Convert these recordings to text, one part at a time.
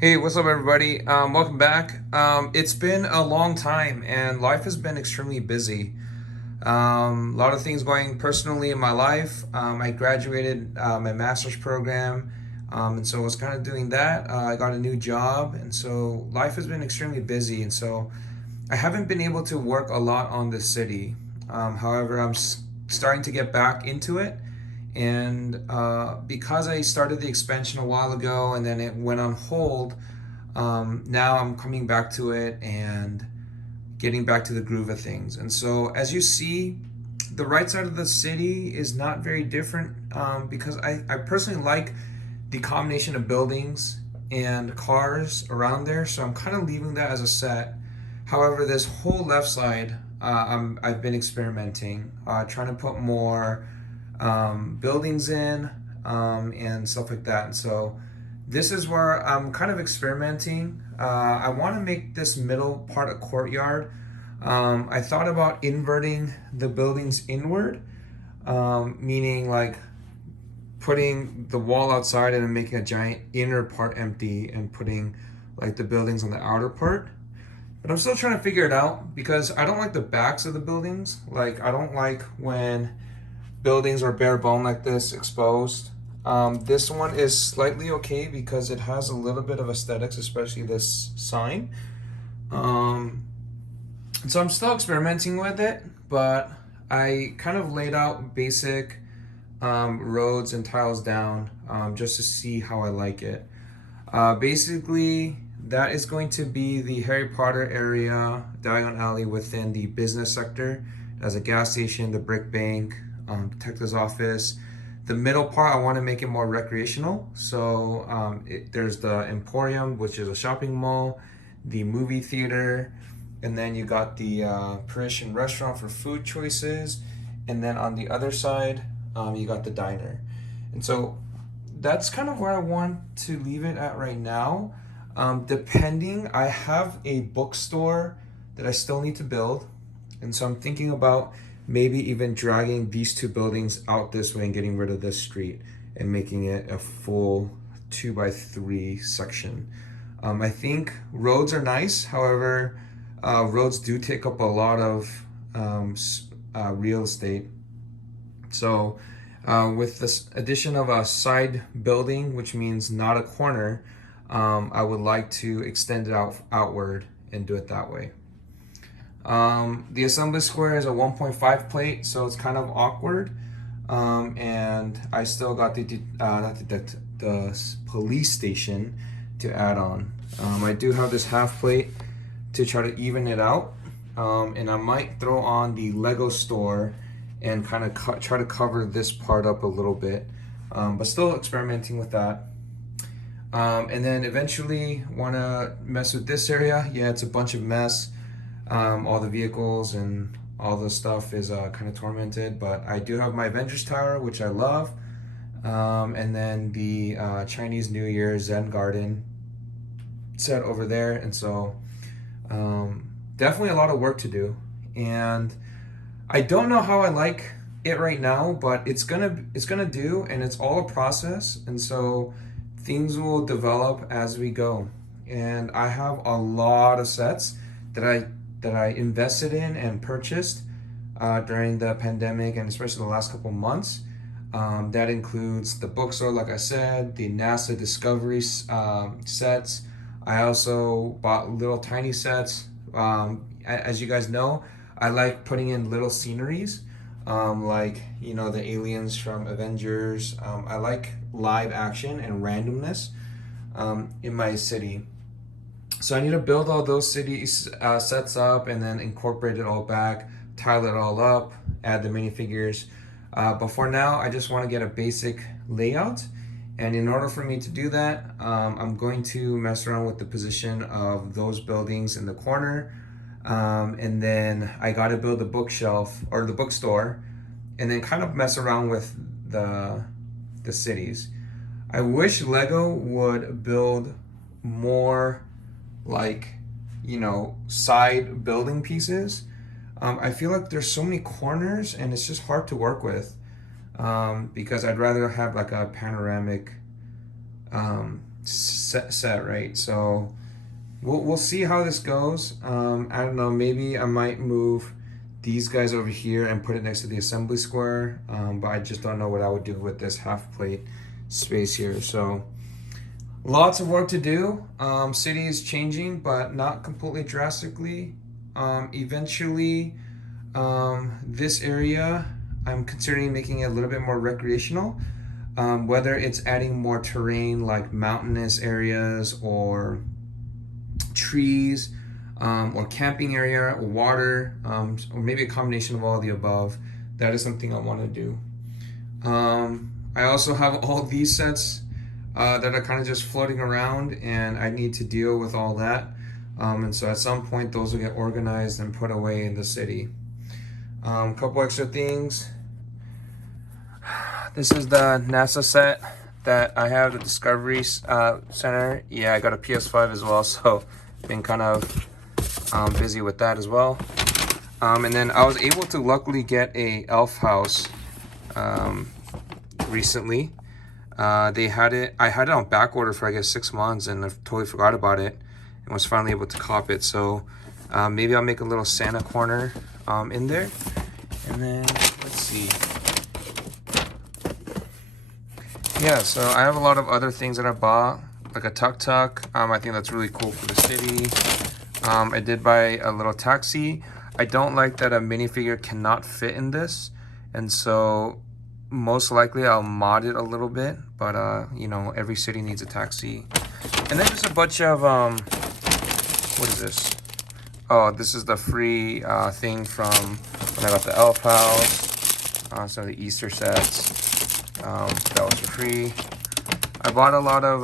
Hey, what's up, everybody? Welcome back. It's been a long time, and life has been extremely busy. A lot of things going personally in my life. I graduated my master's program, and so I was kind of doing that. I got a new job, and so life has been extremely busy, and so I haven't been able to work a lot on the city. However, starting to get back into it, and because I started the expansion a while ago and then it went on hold, now I'm coming back to it and getting back to the groove of things. And so, as you see, the right side of the city is not very different because I personally like the combination of buildings and cars around there. So I'm kind of leaving that as a set. However, this whole left side, I've been experimenting, trying to put more buildings in and stuff like that. And so this is where I'm kind of experimenting. I want to make this middle part a courtyard. I thought about inverting the buildings inward, meaning like putting the wall outside and then making a giant inner part empty and putting like the buildings on the outer part. But I'm still trying to figure it out because I don't like the backs of the buildings. Like, I don't like when buildings are bare bone like this, exposed. This one is slightly okay because it has a little bit of aesthetics, especially this sign. Um, so I'm still experimenting with it, but I kind of laid out basic roads and tiles down just to see how I like it. Basically, that is going to be the Harry Potter area, Diagon Alley within the business sector. It has a gas station, the brick bank, detective's office. The middle part, I want to make it more recreational. So there's the Emporium, which is a shopping mall, the movie theater, and then you got the Parisian restaurant for food choices. And then on the other side, you got the diner. And so that's kind of where I want to leave it at right now. Depending, I have a bookstore that I still need to build. And so I'm thinking about maybe even dragging these two buildings out this way and getting rid of this street and making it a full 2x3 section. I think roads are nice. However, roads do take up a lot of real estate. So, with this addition of a side building, which means not a corner, I would like to extend it outward and do it that way. The assembly square is a 1.5 plate, so it's kind of awkward. And I still got the police station to add on. I do have this half plate to try to even it out. And I might throw on the Lego store and kind of try to cover this part up a little bit, but still experimenting with that. And then eventually want to mess with this area. Yeah, it's a bunch of mess. All the vehicles and all the stuff is kind of tormented, but I do have my Avengers Tower, which I love. And then the Chinese New Year Zen Garden set over there. And so definitely a lot of work to do. And I don't know how I like it right now, but it's gonna do, and it's all a process, and so things will develop as we go. And I have a lot of sets that I invested in and purchased during the pandemic, and especially the last couple months. That includes the bookstore, like I said, the NASA Discovery sets. I also bought little tiny sets. As you guys know, I like putting in little sceneries, like the aliens from Avengers. I like live action and randomness in my city. So I need to build all those cities sets up and then incorporate it all back, tile it all up, add the minifigures. But for now, I just want to get a basic layout. And in order for me to do that, I'm going to mess around with the position of those buildings in the corner. And then I got to build the bookshelf or the bookstore and then kind of mess around with the cities. I wish Lego would build more like, side building pieces. I feel like there's so many corners and it's just hard to work with because I'd rather have like a panoramic set, right? So we'll see how this goes. I don't know. Maybe I might move these guys over here and put it next to the assembly square. But I just don't know what I would do with this half plate space here. So lots of work to do. City is changing, but not completely drastically. Eventually, this area, I'm considering making it a little bit more recreational. Whether it's adding more terrain like mountainous areas or trees, or camping area or water, or maybe a combination of all the above. That is something I want to do. I also have all these sets that are kind of just floating around, and I need to deal with all that. And so at some point, those will get organized and put away in the city. A couple extra things. This is the NASA set that I have, the Discovery Center. Yeah, I got a PS5 as well, so been kind of busy with that as well. And then I was able to luckily get a elf house recently. I had it on back order for I guess 6 months, and I totally forgot about it and was finally able to cop it. So maybe I'll make a little Santa corner in there. And then let's see. Yeah, so I have a lot of other things that I bought, like a tuk-tuk. I think that's really cool for the city. I did buy a little taxi. I don't like that a minifigure cannot fit in this, and so most likely I'll mod it a little bit, but you know, every city needs a taxi. And then just a bunch of what is this? Oh, this is the free thing from when I got the elf house. Some of the Easter sets. That was free. I bought a lot of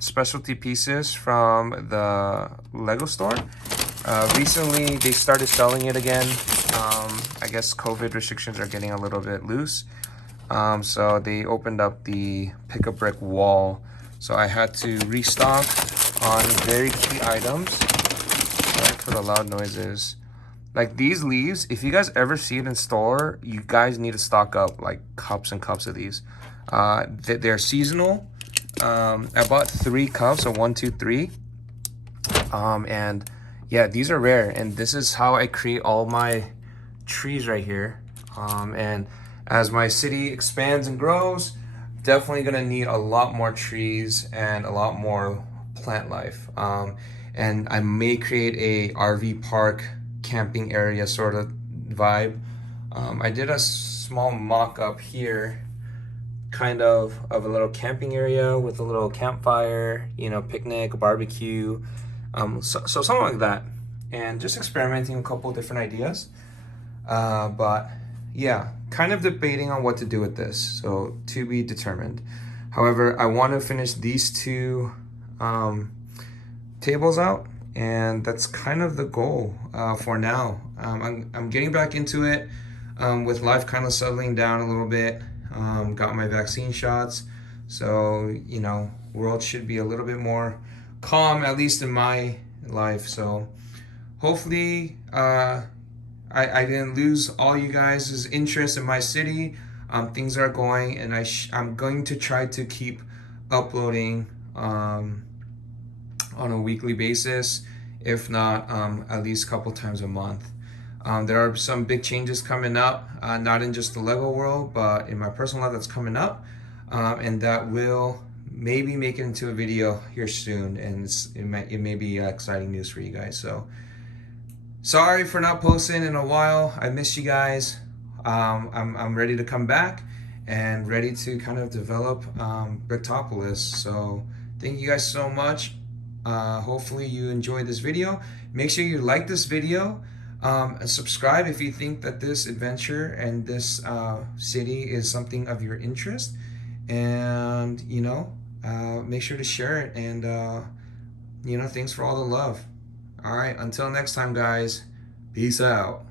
specialty pieces from the Lego store. Recently, they started selling it again. I guess COVID restrictions are getting a little bit loose. So they opened up the pick a brick wall. So I had to restock on very key items. Sorry for the loud noises. Like these leaves, if you guys ever see it in store, you guys need to stock up like cups and cups of these. They're seasonal. I bought 3 cups, so 1, 2, 3. And yeah, these are rare, and this is how I create all my trees right here. And as my city expands and grows, definitely gonna need a lot more trees and a lot more plant life. And I may create a RV park camping area sort of vibe. I did a small mock-up here, kind of a little camping area with a little campfire, you know, picnic, barbecue, so something like that, and just experimenting a couple different ideas. But yeah, kind of debating on what to do with this, so to be determined. However, I want to finish these 2 tables out, and that's kind of the goal for now. I'm getting back into it with life kind of settling down a little bit. Got my vaccine shots, so you know, world should be a little bit more calm, at least in my life. So hopefully I didn't lose all you guys' interest in my city. Things are going, and I'm going to try to keep uploading on a weekly basis, if not at least a couple times a month. There are some big changes coming up, not in just the Lego world, but in my personal life that's coming up, and that will maybe make it into a video here soon, and it may be exciting news for you guys. So sorry for not posting in a while. I miss you guys. I'm ready to come back and ready to kind of develop BricktoPAULis. So thank you guys so much. Hopefully you enjoyed this video. Make sure you like this video. And subscribe if you think that this adventure and this city is something of your interest, and you know, make sure to share it, and you know, thanks for all the love. All right, until next time guys, peace out.